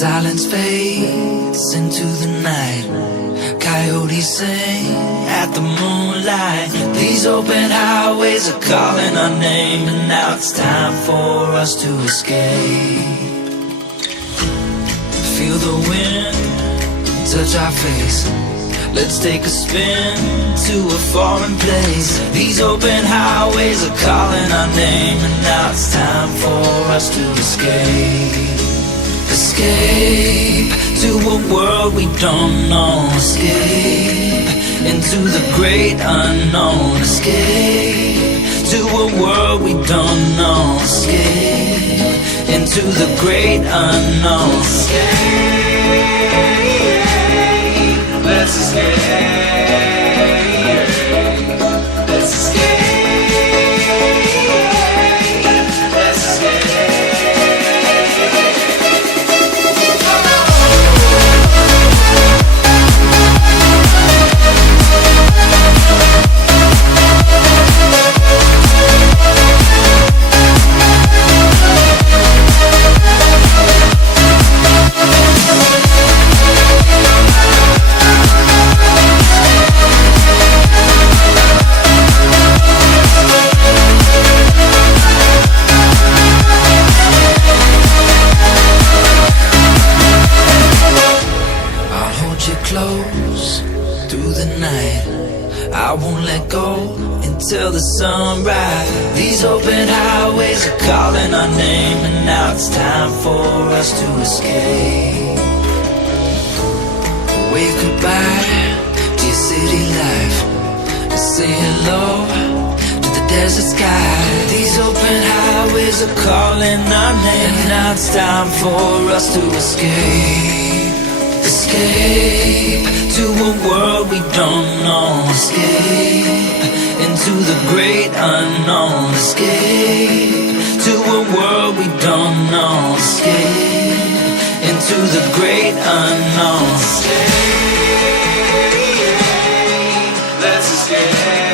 Silence fades into the night. Coyotes sing at the moonlight. These open highways are calling our name, and now it's time for us to escape. Feel the wind touch our face. Let's take a spin to a foreign place. These open highways are calling our name, and now it's time for us to escape. Escape to a world we don't know. Escape into the great unknown. Escape to a world we don't know. Escape into the great unknown. Escape. Let's escape. Let's escape. Let's escape. I won't let go until the sunrise. These open highways are calling our name, and now it's time for us to escape. Wave goodbye to your city life, and say hello to the desert sky. These open highways are calling our name, and now it's time for us to escape. Escape to a world we don't know. Escape into the great unknown. Escape to a world we don't know. Escape into the great unknown. Escape. Let's escape.